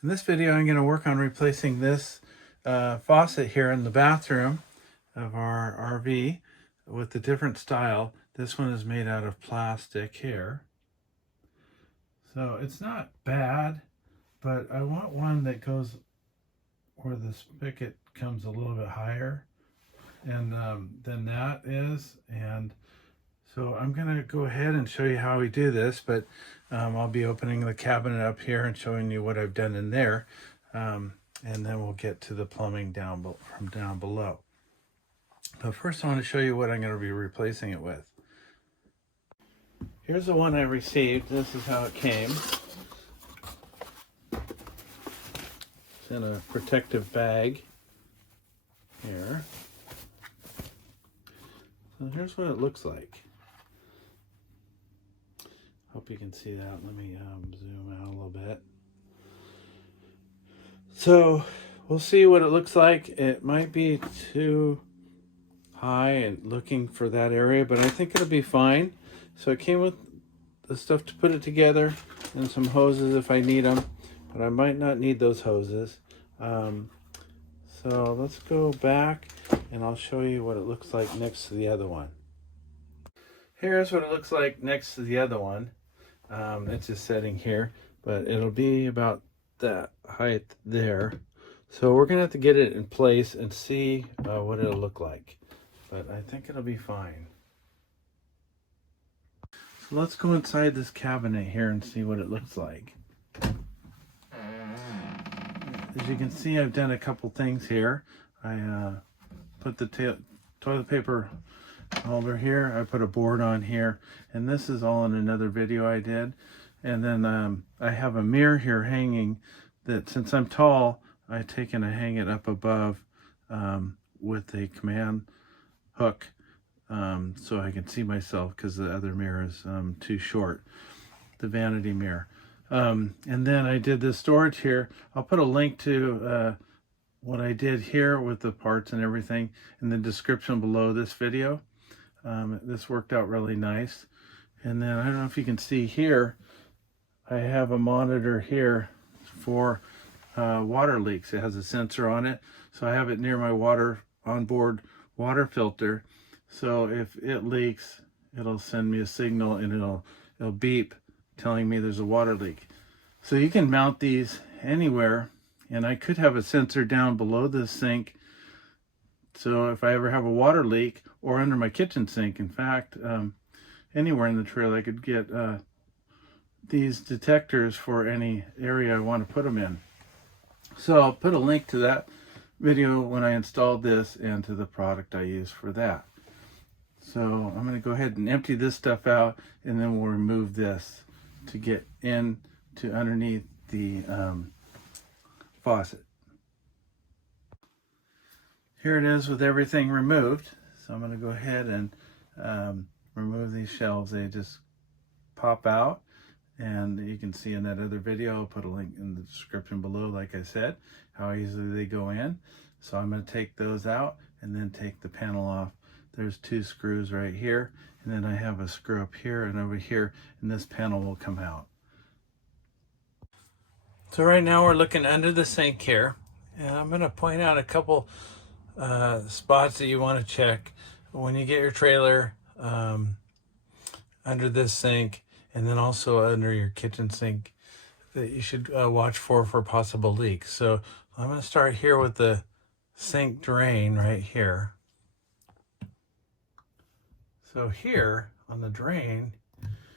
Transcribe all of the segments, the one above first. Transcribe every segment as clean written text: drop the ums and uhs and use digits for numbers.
In this video, I'm going to work on replacing this faucet here in the bathroom of our RV with a different style. This one is made out of plastic here. So it's not bad, but I want one that goes where the spigot comes a little bit higher and than that is. And so I'm going to go ahead and show you how we do this, but I'll be opening the cabinet up here and showing you what I've done in there. And then we'll get to the plumbing from down below. But first I want to show you what I'm going to be replacing it with. Here's the one I received. This is how it came. It's in a protective bag here. So here's what it looks like. Hope you can see that. Let me zoom out a little bit. So we'll see what it looks like. It might be too high and looking for that area, but I think it'll be fine. So it came with the stuff to put it together and some hoses if I need them, but I might not need those hoses. So let's go back and I'll show you what it looks like next to the other one. Here's what it looks like next to the other one. It's just sitting here, but it'll be about that height there. So we're gonna have to get it in place and see what it'll look like, but I think it'll be fine. So let's go inside this cabinet here and see what it looks like. As you can see, I've done a couple things here. I put the toilet paper holder here. I put a board on here, and this is all in another video I did. And then I have a mirror here hanging that, since I'm tall, I take and I hang it up above with a command hook so I can see myself, because the other mirror is too short, the vanity mirror. And then I did this storage here. I'll put a link to what I did here with the parts and everything in the description below this video. This worked out really nice. And then I don't know if you can see here, I have a monitor here for water leaks. It has a sensor on it, so I have it near my onboard water filter. So if it leaks, it'll send me a signal and it'll beep telling me there's a water leak. So you can mount these anywhere, and I could have a sensor down below the sink, so if I ever have a water leak, or under my kitchen sink, in fact, anywhere in the trailer, I could get these detectors for any area I want to put them in. So I'll put a link to that video when I installed this and to the product I use for that. So I'm going to go ahead and empty this stuff out, and then we'll remove this to get in to underneath the faucet. Here it is with everything removed. So I'm going to go ahead and remove these shelves. They just pop out, and you can see in that other video, I'll put a link in the description below, like I said, how easily they go in. So I'm going to take those out and then take the panel off. There's two screws right here, and then I have a screw up here and over here, and this panel will come out. So right now we're looking under the sink here, and I'm going to point out a couple spots that you want to check when you get your trailer under this sink, and then also under your kitchen sink, that you should watch for possible leaks. So I'm going to start here with the sink drain right here. So here on the drain,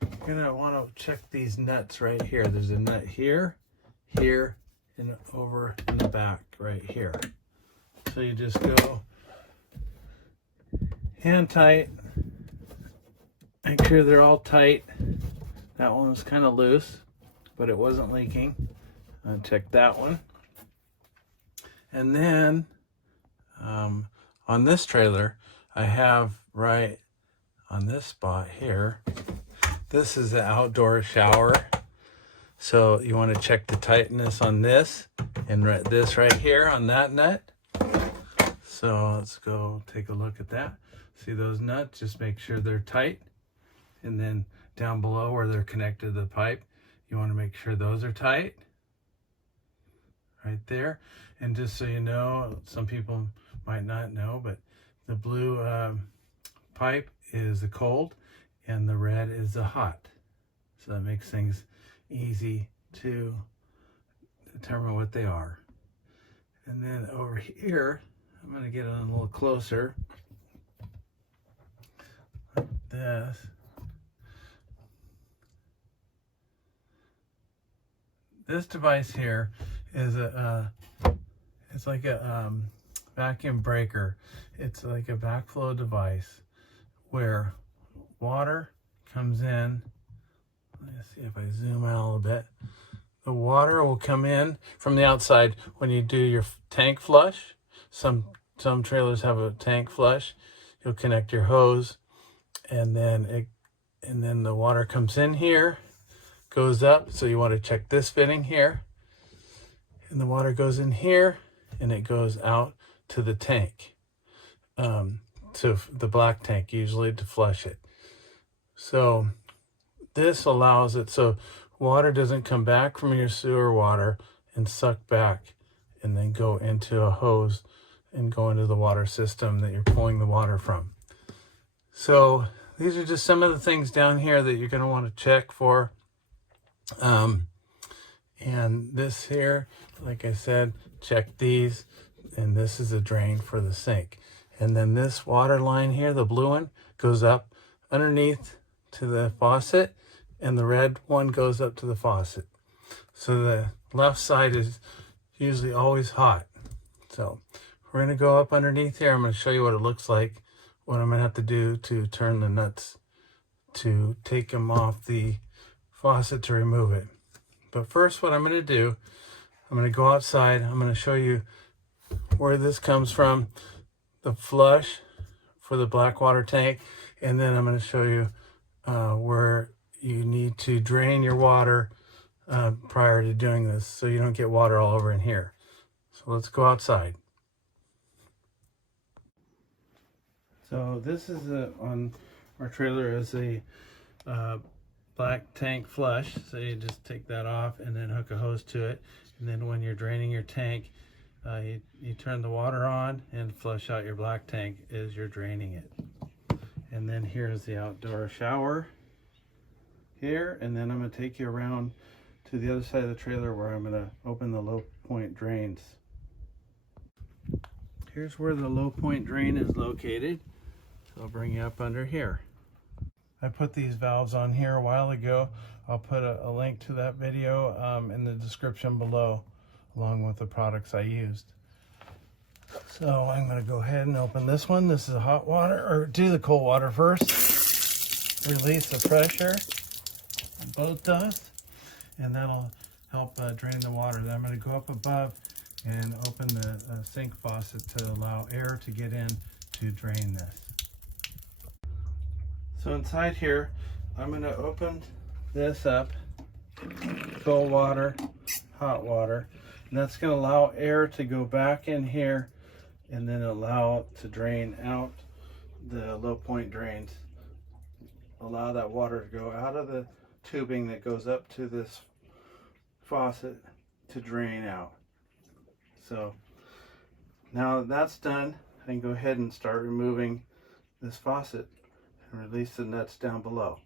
you're going to want to check these nuts right here. There's a nut here, here, and over in the back right here. So you just go hand tight, make sure they're all tight. That one was kind of loose, but it wasn't leaking. Check that one. And then on this trailer, I have right on this spot here, this is the outdoor shower. So you want to check the tightness on this, and this right here on that nut. So let's go take a look at that. See those nuts? Just make sure they're tight. And then down below where they're connected to the pipe, you want to make sure those are tight. right there. And just so you know, some people might not know, but the blue pipe is the cold and the red is the hot. So that makes things easy to determine what they are. And then over here, I'm going to get a little closer, like this. This device here is it's like a vacuum breaker. It's like a backflow device where water comes in. Let's see if I zoom out a little bit. The water will come in from the outside when you do your tank flush. Some trailers have a tank flush. You'll connect your hose, and then the water comes in here, goes up. So you want to check this fitting here, and the water goes in here, and it goes out to the tank, to the black tank usually, to flush it. So this allows it so water doesn't come back from your sewer water and suck back and then go into a hose and go into the water system that you're pulling the water from. So these are just some of the things down here that you're going to want to check for. And this here, like I said, check these. And this is a drain for the sink. And then this water line here, the blue one, goes up underneath to the faucet, and the red one goes up to the faucet. So the left side is usually always hot. So we're going to go up underneath here. I'm going to show you what it looks like, what I'm going to have to do to turn the nuts to take them off the faucet to remove it. But first, what I'm going to do, I'm going to go outside. I'm going to show you where this comes from, the flush for the black water tank, and then I'm going to show you where you need to drain your water prior to doing this so you don't get water all over in here. So let's go outside. So this is on our trailer is a black tank flush. So you just take that off and then hook a hose to it. And then when you're draining your tank, you turn the water on and flush out your black tank as you're draining it. And then here's the outdoor shower here. And then I'm going to take you around to the other side of the trailer where I'm going to open the low point drains. Here's where the low point drain is located. So I'll bring you up under here. I put these valves on here a while ago. I'll put a link to that video in the description below, along with the products I used. So I'm going to go ahead and open this one. This is hot water, or do the cold water first. Release the pressure on both does, and that'll help drain the water. Then I'm going to go up above and open the sink faucet to allow air to get in to drain this. So inside here, I'm going to open this up, cold water, hot water, and that's going to allow air to go back in here and then allow it to drain out the low point drains. Allow that water to go out of the tubing that goes up to this faucet to drain out. So now that that's done, I can go ahead and start removing this faucet and release the nuts down below.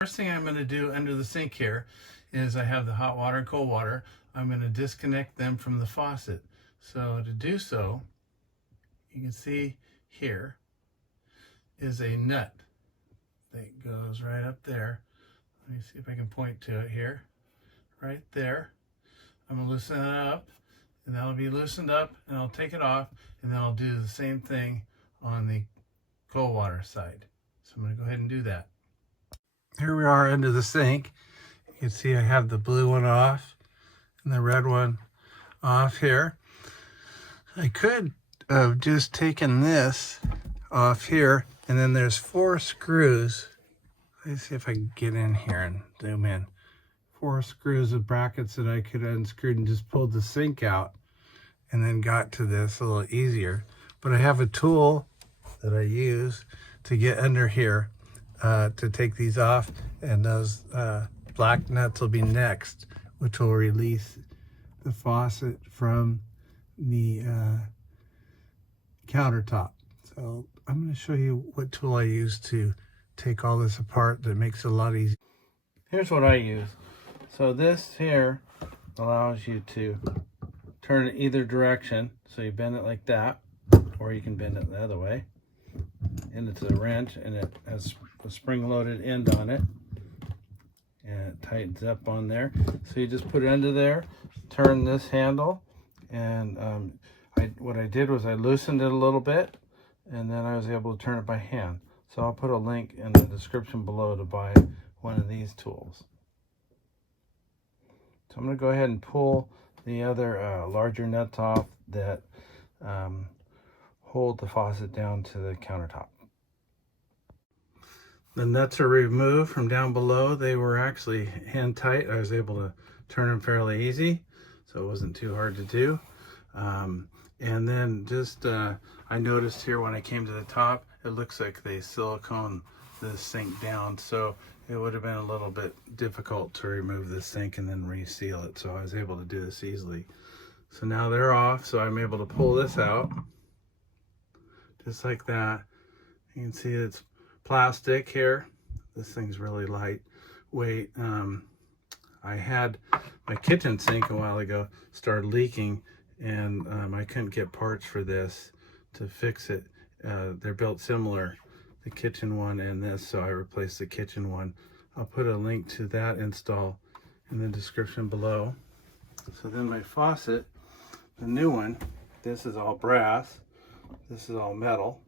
First thing I'm going to do under the sink here is I have the hot water and cold water. I'm going to disconnect them from the faucet. So to do so, you can see here is a nut that goes right up there. Let me see if I can point to it here. Right there. I'm going to loosen that up, and that'll be loosened up, and I'll take it off, and then I'll do the same thing on the cold water side. So I'm going to go ahead and do that. Here we are under the sink. You can see I have the blue one off and the red one off here. I could have just taken this off here, and then there's 4 screws. Let's see if I can get in here and zoom in. 4 screws of brackets that I could have unscrewed and just pulled the sink out and then got to this a little easier. But I have a tool that I use to get under here to take these off, and those black nuts will be next, which will release the faucet from the countertop. So I'm going to show you what tool I use to take all this apart. That makes it a lot easier. Here's what I use. So this here allows you to turn it either direction. So you bend it like that, or you can bend it the other way. And it's a wrench, and it has a spring-loaded end on it. And it tightens up on there. So you just put it under there, turn this handle, and what I did was I loosened it a little bit, and then I was able to turn it by hand. So I'll put a link in the description below to buy one of these tools. So I'm going to go ahead and pull the other larger nuts off that hold the faucet down to the countertop. The nuts are removed from down below. They were actually hand tight. I was able to turn them fairly easy, so it wasn't too hard to do. And then just I noticed here when I came to the top, it looks like they silicone the sink down, so it would have been a little bit difficult to remove the sink and then reseal it. So I was able to do this easily. So now they're off, so I'm able to pull this out just like that. You can see it's plastic here. This thing's really lightweight. I had my kitchen sink a while ago started leaking, and I couldn't get parts for this to fix it. They're built similar, the kitchen one and this, so I replaced the kitchen one. I'll put a link to that install in the description below. So then my faucet, the new one, this is all brass, this is all metal.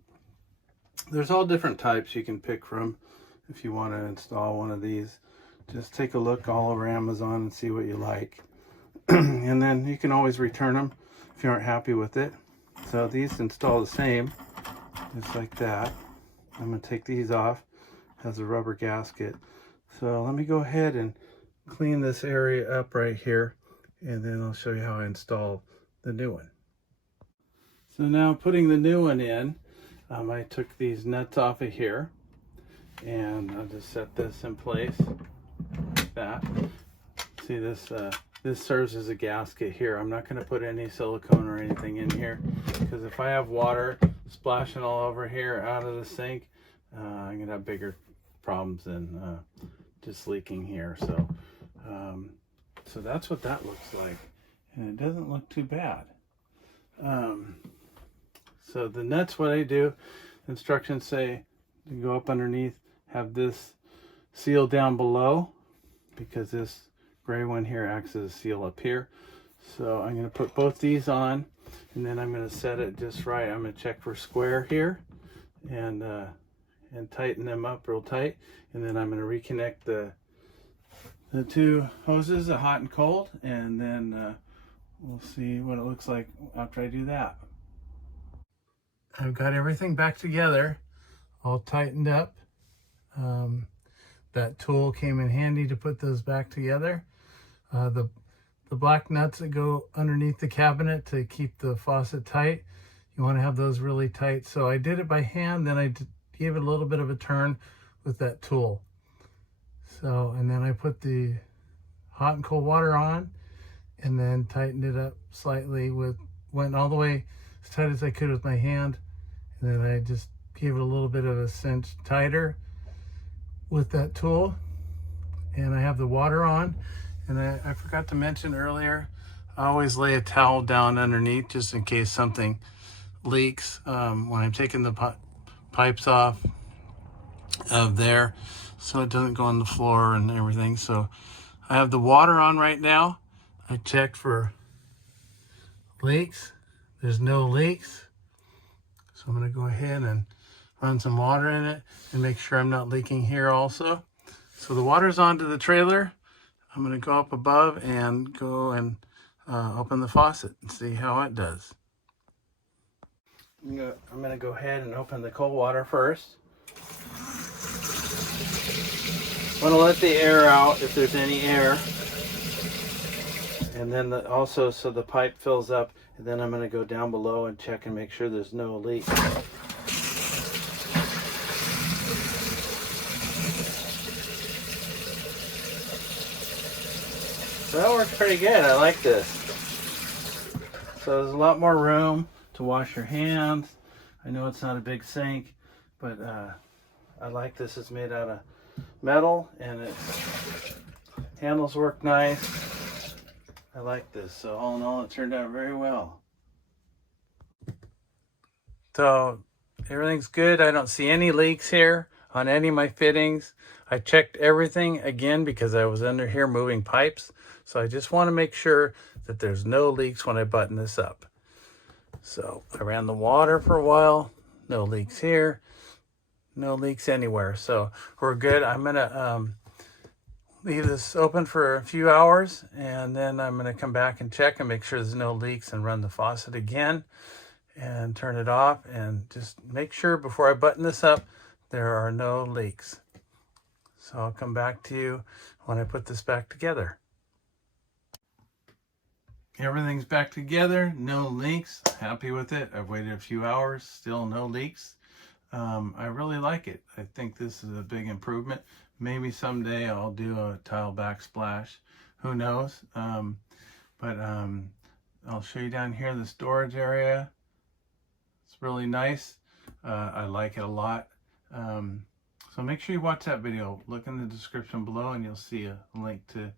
There's all different types you can pick from if you want to install one of these. Just take a look all over Amazon and see what you like. And then you can always return them if you aren't happy with it. So these install the same, just like that. I'm going to take these off. Has a rubber gasket. So let me go ahead and clean this area up right here, and then I'll show you how I install the new one. So now putting the new one in, I took these nuts off of here, and I'll just set this in place like that. See this, this serves as a gasket here. I'm not going to put any silicone or anything in here, because if I have water splashing all over here out of the sink, I'm going to have bigger problems than just leaking here. So so that's what that looks like, and it doesn't look too bad. So the nuts, what I do, instructions say to go up underneath, have this seal down below, because this gray one here acts as a seal up here. So I'm going to put both these on, and then I'm going to set it just right. I'm going to check for square here, and tighten them up real tight, and then I'm going to reconnect the two hoses, the hot and cold, and then we'll see what it looks like after I do that. I've got everything back together, all tightened up. That tool came in handy to put those back together. The black nuts that go underneath the cabinet to keep the faucet tight, you want to have those really tight. So I did it by hand, then I gave it a little bit of a turn with that tool. So, and then I put the hot and cold water on, and then tightened it up slightly went all the way as tight as I could with my hand. And then I just gave it a little bit of a cinch tighter with that tool. And I have the water on. And I forgot to mention earlier, I always lay a towel down underneath just in case something leaks when I'm taking the pipes off of there, so it doesn't go on the floor and everything. So I have the water on right now. I checked for leaks. There's no leaks. So I'm going to go ahead and run some water in it and make sure I'm not leaking here also. So the water's onto the trailer. I'm going to go up above and go and open the faucet and see how it does. I'm going to go ahead and open the cold water first. I'm going to let the air out if there's any air. And then also so the pipe fills up, and then I'm going to go down below and check and make sure there's no leak. So that works pretty good. I like this. So there's a lot more room to wash your hands. I know it's not a big sink, but I like this. It's made out of metal and its handles work nice. I like this. So all in all, it turned out very well. So everything's good. I don't see any leaks here on any of my fittings. I checked everything again because I was under here moving pipes. So I just want to make sure that there's no leaks when I button this up. So I ran the water for a while. No leaks here. No leaks anywhere. So we're good. I'm going to leave this open for a few hours, and then I'm going to come back and check and make sure there's no leaks and run the faucet again and turn it off and just make sure before I button this up there are no leaks. So I'll come back to you when I put this back together. Everything's back together, no leaks. Happy with it. I've waited a few hours, still no leaks. I really like it. I think this is a big improvement. Maybe someday I'll do a tile backsplash. Who knows? But I'll show you down here the storage area. It's really nice. I like it a lot. So make sure you watch that video. Look in the description below and you'll see a link to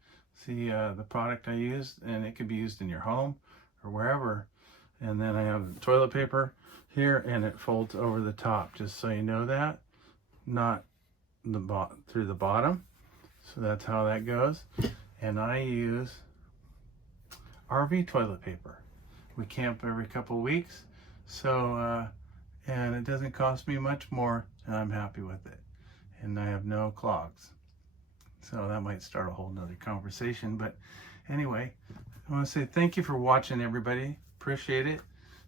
see the product I used, and it could be used in your home or wherever. And then I have the toilet paper here, and it folds over the top, just so you know that, not through the bottom. So that's how that goes. And I use RV toilet paper. We camp every couple of weeks, so and it doesn't cost me much more, and I'm happy with it, and I have no clogs. So that might start a whole nother conversation, but anyway, I want to say thank you for watching, everybody. Appreciate it.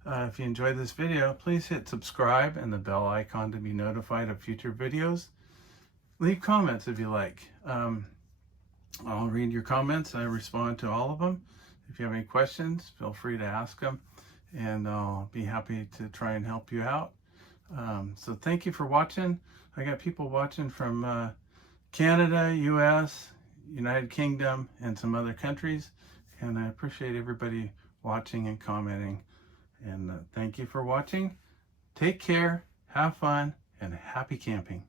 If you enjoyed this video, please hit subscribe and the bell icon to be notified of future videos. Leave comments if you like. I'll read your comments. I respond to all of them. If you have any questions, feel free to ask them, and I'll be happy to try and help you out. So thank you for watching. I got people watching from Canada, US, United Kingdom, and some other countries, and I appreciate everybody watching and commenting. And thank you for watching. Take care, have fun, and happy camping.